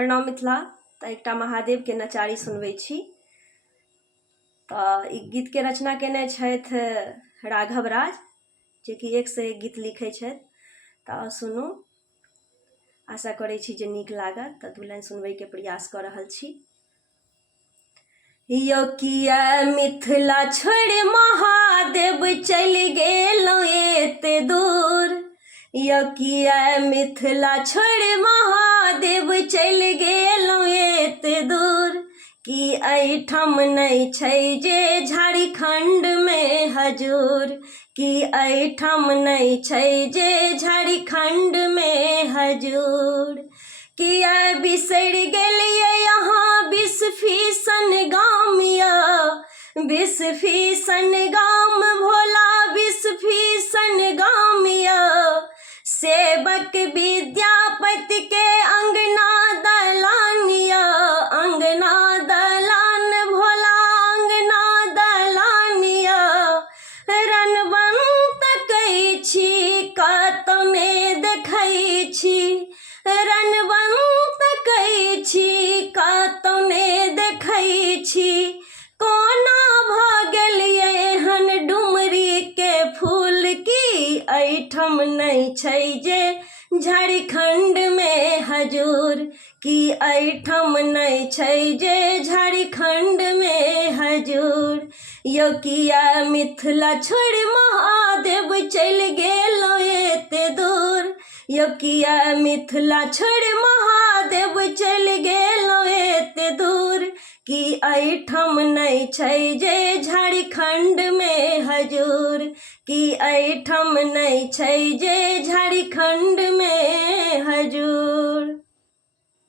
प्रणाम मिथिला। तऽ एकटा महादेव के नचारी सुनबै छी। तऽ ई गीत के रचना केने छथि राघव राज, जे कि एक से एक गीत लिखै छथि। तऽ सुनू, आशा करै छी जे नीक लागत। तऽ दू लाइन सुनबै के प्रयास कऽ रहल छी। यौ किया मिथिला छोड़ि महादेव चलि गेलहुँ एते दूर। यौ किया मिथिला छोड़ि महादेव चलि गेलहुँ एते दूर। कि एहिठाम नहि छै जे झारखंडमे हजूर। कि एहिठाम नहि छै जे झारखंडमे हजूर। किया बिसरि गेलियै यहाँ विषफीसन गाम यौ। विषफीसन गाम भोला विषफीसन गाम यौ। सेवक विद्यापति के अंगना दलान यौ। अंगना दलान भोला अंगना दलान यौ। रनवन तकै छी कतौ ने देखै छी। रनवन तकै छी कतौ ने देखै छी। कोना भऽ गेलियै एहन डुमरी के फूल। की एहिठाम नहि छै जे झारखंडमे हजूर। कि एहिठाम नहि छै जे झारखंडमे हजूर। यौ किया मिथिला छोड़ि महादेव चलि गेलहुँ एते दूर। यौ किया मिथिला छोड़ि महादेव चलि गेलहुँ एते दूर। कि एहिठाम नहि छै जे झारखंडमे हजूर। कि एहिठाम नहि छै जे झारखंडमे हजूर।